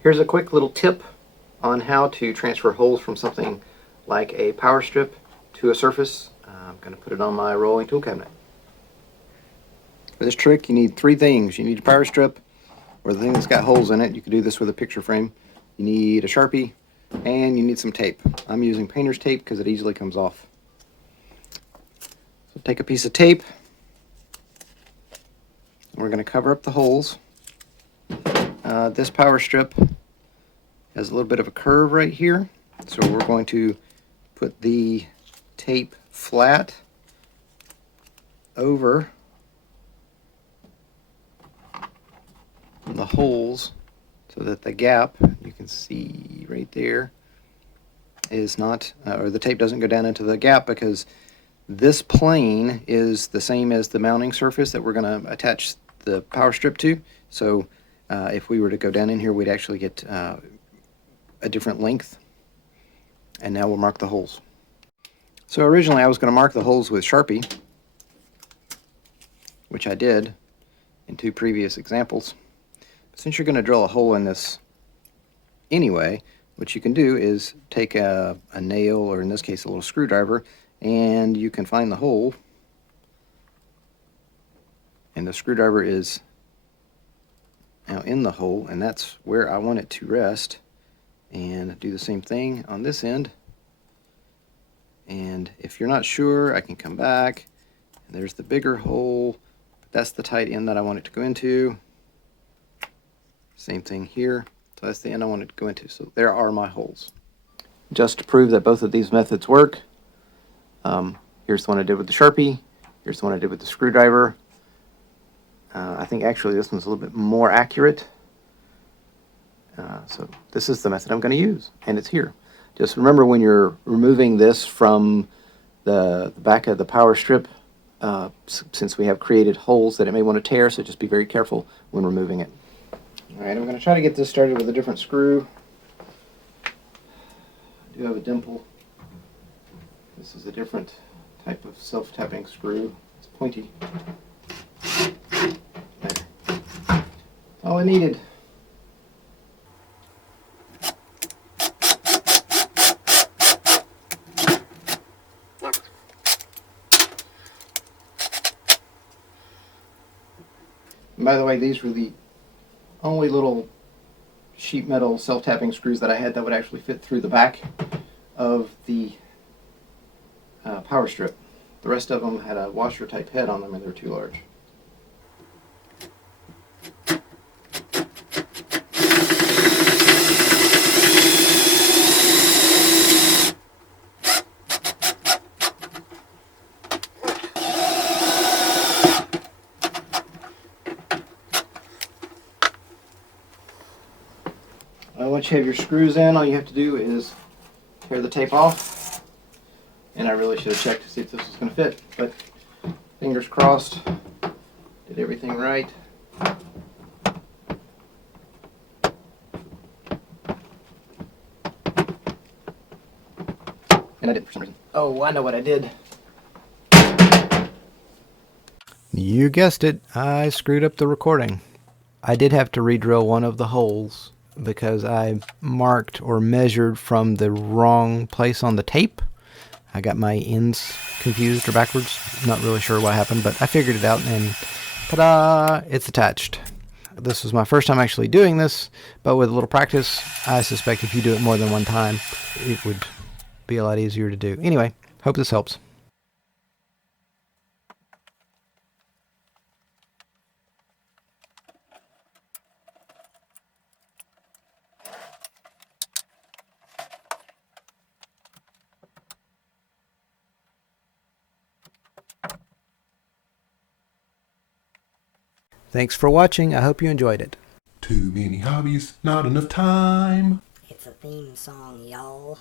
Here's a quick little tip on how to transfer holes from something like a power strip to a surface. I'm going to put it on my rolling tool cabinet. For this trick you need three things. You need a power strip, or the thing that's got holes in it. You can do this with a picture frame. You need a Sharpie, and you need some tape. I'm using painter's tape because it easily comes off. So take a piece of tape, and we're going to cover up the holes. This power strip has a little bit of a curve right here, so we're going to put the tape flat over the holes so that the gap, you can see right there, is not, or the tape doesn't go down into the gap, because this plane is the same as the mounting surface that we're going to attach the power strip to. So if we were to go down in here, we'd actually get a different length. And now we'll mark the holes. So originally I was going to mark the holes with Sharpie, which I did in two previous examples. But since you're going to drill a hole in this anyway, what you can do is take a nail, or in this case a little screwdriver, and you can find the hole, and the screwdriver is now in the hole, and that's where I want it to rest. And do the same thing on this end. And if you're not sure, I can come back, and there's the bigger hole, but that's the tight end that I want it to go into. Same thing here. So that's the end I want it to go into. So there are my holes. Just to prove that both of these methods work, here's the one I did with the Sharpie. Here's the one I did with the screwdriver. I think actually this one's a little bit more accurate. So this is the method I'm going to use, and it's here. Just remember, when you're removing this from the back of the power strip, since we have created holes that it may want to tear, so just be very careful when removing it. Alright, I'm going to try to get this started with a different screw. I do have a dimple. This is a different type of self-tapping screw. It's pointy. There. That's all I needed. And by the way, these were the only little sheet metal self-tapping screws that I had that would actually fit through the back of the power strip. The rest of them had a washer type head on them, and they were too large. Once you have your screws in, all you have to do is tear the tape off. And I really should have checked to see if this was going to fit, but fingers crossed, did everything right. And I didn't for some reason. Oh, I know what I did. You guessed it, I screwed up the recording. I did have to re-drill one of the holes because I marked or measured from the wrong place on the tape. I got my ends confused or backwards. Not really sure what happened, but I figured it out, and ta-da! It's attached. This was my first time actually doing this, but with a little practice, I suspect if you do it more than one time, it would be a lot easier to do. Anyway, hope this helps. Thanks for watching. I hope you enjoyed it. Too many hobbies, not enough time. It's a theme song, y'all.